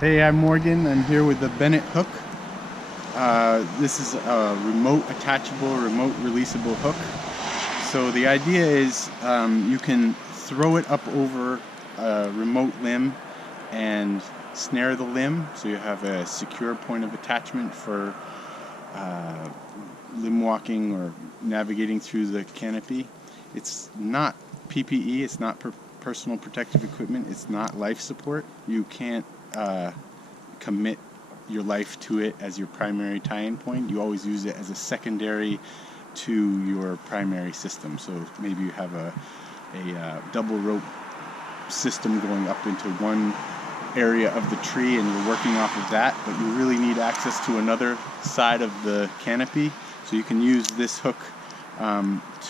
Hey, I'm Morgan. I'm here with the Bennett Hook. This is a remote attachable, remote releasable hook. So the idea is you can throw it up over a remote limb and snare the limb, so you have a secure point of attachment for limb walking or navigating through the canopy. It's not PPE, it's not personal protective equipment, it's not life support. You can't commit your life to it as your primary tie-in point. You always use it as a secondary to your primary system. So maybe you have a double rope system going up into one area of the tree and you're working off of that, but you really need access to another side of the canopy, so you can use this hook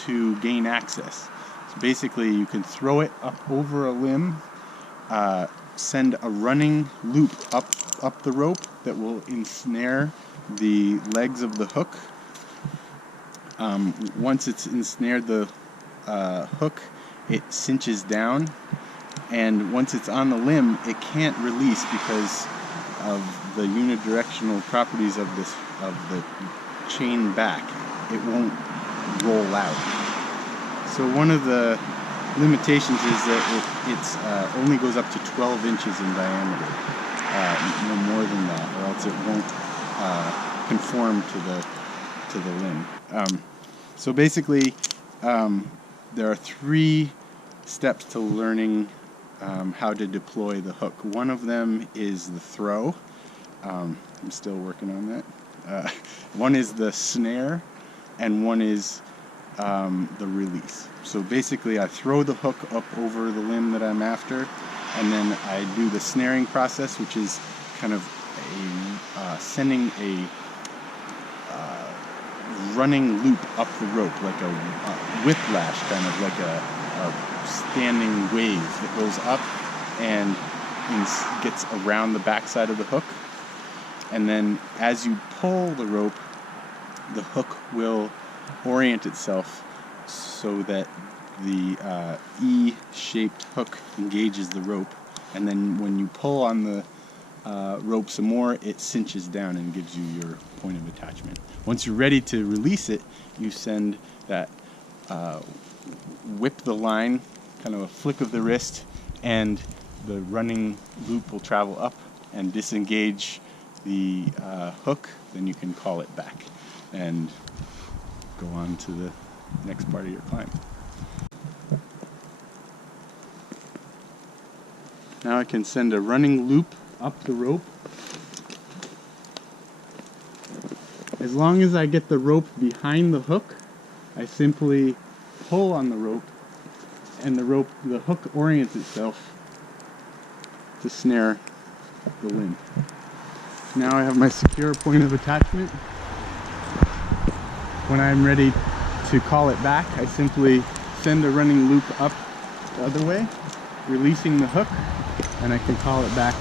to gain access. So basically you can throw it up over a limb, send a running loop up the rope that will ensnare the legs of the hook. Once it's ensnared the hook, it cinches down, and once it's on the limb, it can't release because of the unidirectional properties of the chain back. It won't roll out. So one of the limitations is that it only goes up to 12 inches in diameter, no more than that, or else it won't conform to the limb. So basically, there are 3 steps to learning how to deploy the hook. One of them is the throw. I'm still working on that. One is the snare, and one is the release. So basically I throw the hook up over the limb that I'm after, and then I do the snaring process, which is kind of sending a running loop up the rope, like a whiplash, kind of like a standing wave that goes up and gets around the backside of the hook. And then as you pull the rope, the hook will orient itself so that the E-shaped hook engages the rope, and then when you pull on the rope some more, it cinches down and gives you your point of attachment. Once you're ready to release it, you send that whip the line, kind of a flick of the wrist, and the running loop will travel up and disengage the hook. Then you can call it back and go on to the next part of your climb. Now I can send a running loop up the rope. As long as I get the rope behind the hook, I simply pull on the rope, and the hook orients itself to snare the limb. Now I have my secure point of attachment. When I'm ready to call it back, I simply send a running loop up the other way, releasing the hook, and I can call it back.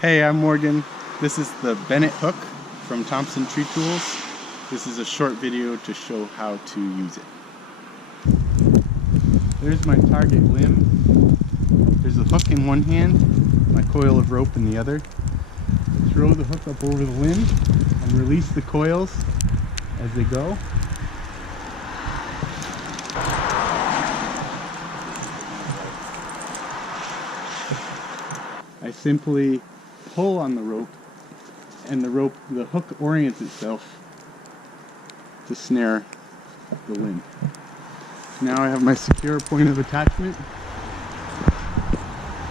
Hey, I'm Morgan. This is the Bennett Hook from Thompson Tree Tools. This is a short video to show how to use it. There's my target limb. There's a hook in one hand, my coil of rope in the other. I throw the hook up over the limb and release the coils as they go. I simply pull on the rope, and the hook orients itself to snare the limb. Now I have my secure point of attachment.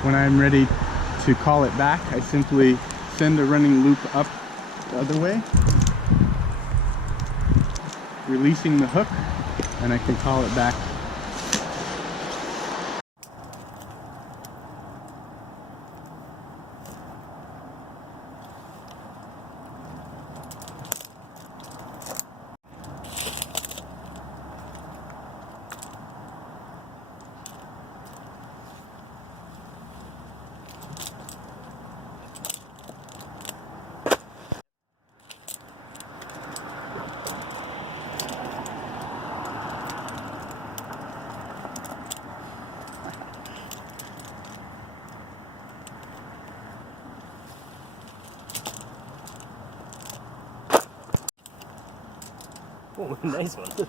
When I'm ready to call it back, I simply send a running loop up the other way, releasing the hook, and I can call it back. Oh, nice one.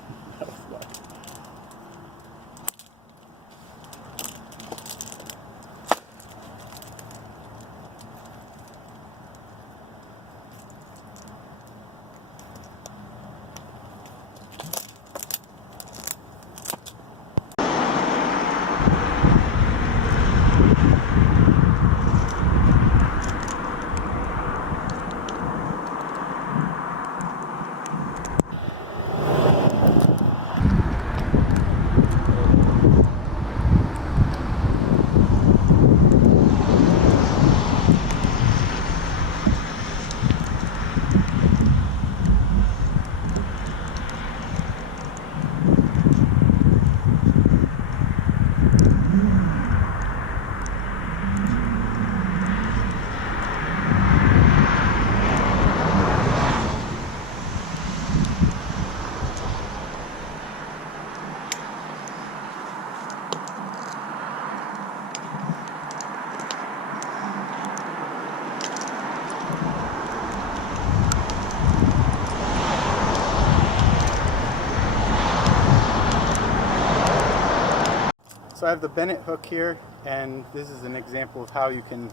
So I have the Bennett hook here, and this is an example of how you can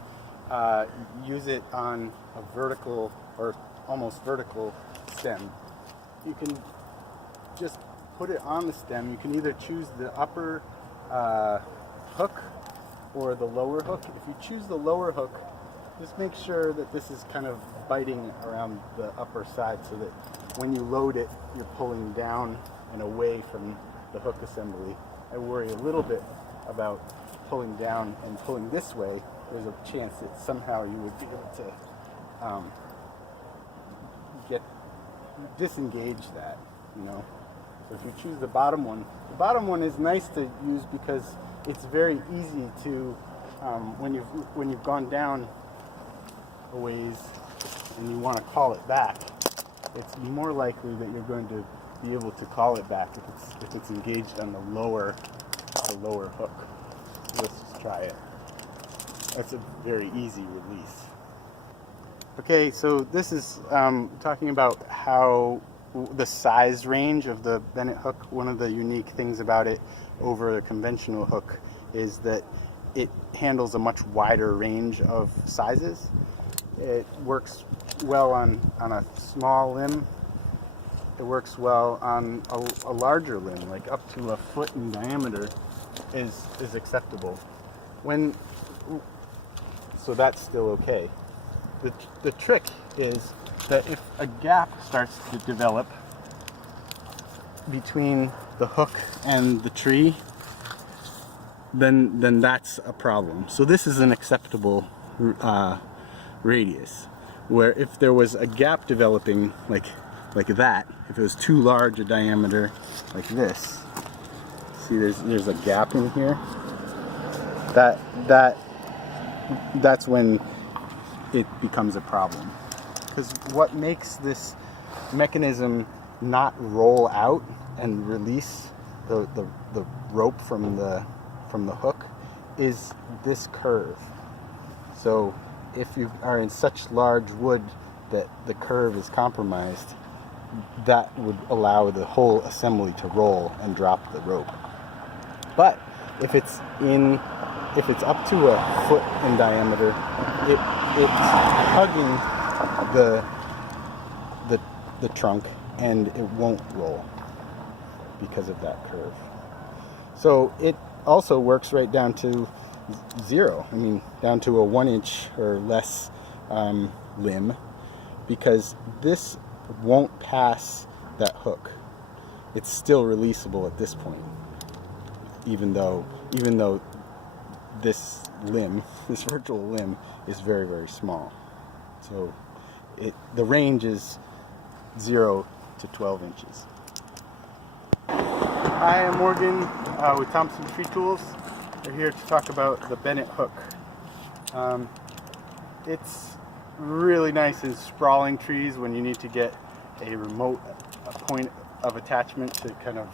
use it on a vertical or almost vertical stem. You can just put it on the stem. You can either choose the upper hook or the lower hook. If you choose the lower hook, just make sure that this is kind of biting around the upper side so that when you load it, you're pulling down and away from the hook assembly. I worry a little bit about pulling down and pulling this way. There's a chance that somehow you would be able to disengage that, you know. So if you choose the bottom one is nice to use because it's very easy to, when you've gone down a ways and you want to call it back, it's more likely that you're going to be able to call it back if it's engaged on the lower hook. Let's just try it. That's a very easy release. Okay, so this is talking about how the size range of the Bennett hook. One of the unique things about it over a conventional hook is that it handles a much wider range of sizes. It works well on a small limb. It works well on a larger limb, like up to a foot in diameter is acceptable. So that's still okay. The trick is that if a gap starts to develop between the hook and the tree, then that's a problem. So this is an acceptable radius, where if there was a gap developing like that, if it was too large a diameter like this, see there's a gap in here, that's when it becomes a problem. Because what makes this mechanism not roll out and release the rope from the hook is this curve. So if you are in such large wood that the curve is compromised, that would allow the whole assembly to roll and drop the rope. But if it's up to a foot in diameter, it's hugging the trunk and it won't roll because of that curve. So it also works right down to 0. I mean, down to a 1 inch or less limb, because this won't pass that hook. It's still releasable at this point, even though this limb, this virtual limb, is very, very small. So the range is 0 to 12 inches. Hi, I'm Morgan with Thompson Tree Tools. We're here to talk about the Bennett Hook. It's really nice in sprawling trees when you need to get a remote point of attachment to kind of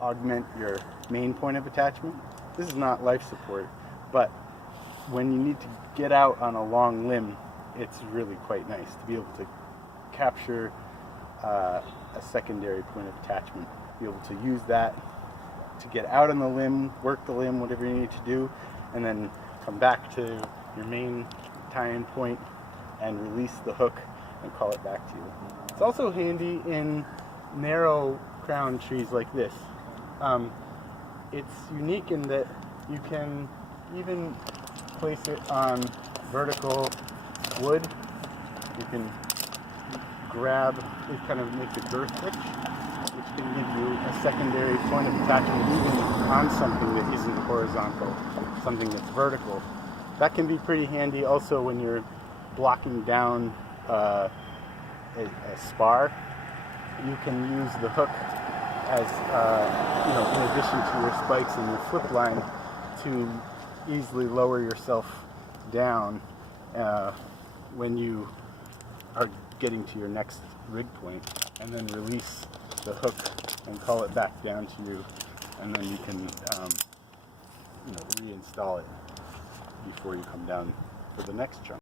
augment your main point of attachment. This is not life support, but when you need to get out on a long limb, it's really quite nice to be able to capture a secondary point of attachment, be able to use that to get out on the limb, work the limb, whatever you need to do, and then come back to your main tie-in point and release the hook and call it back to you. It's also handy in narrow crown trees like this. It's unique in that you can even place it on vertical wood. You can grab, it kind of makes a girth hitch, which can give you a secondary point of attachment even on something that isn't horizontal, something that's vertical. That can be pretty handy also when you're blocking down a spar. You can use the hook as, in addition to your spikes and your flip line, to easily lower yourself down when you are getting to your next rig point, and then release the hook and call it back down to you, and then you can reinstall it before you come down for the next chunk.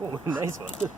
Oh, nice one.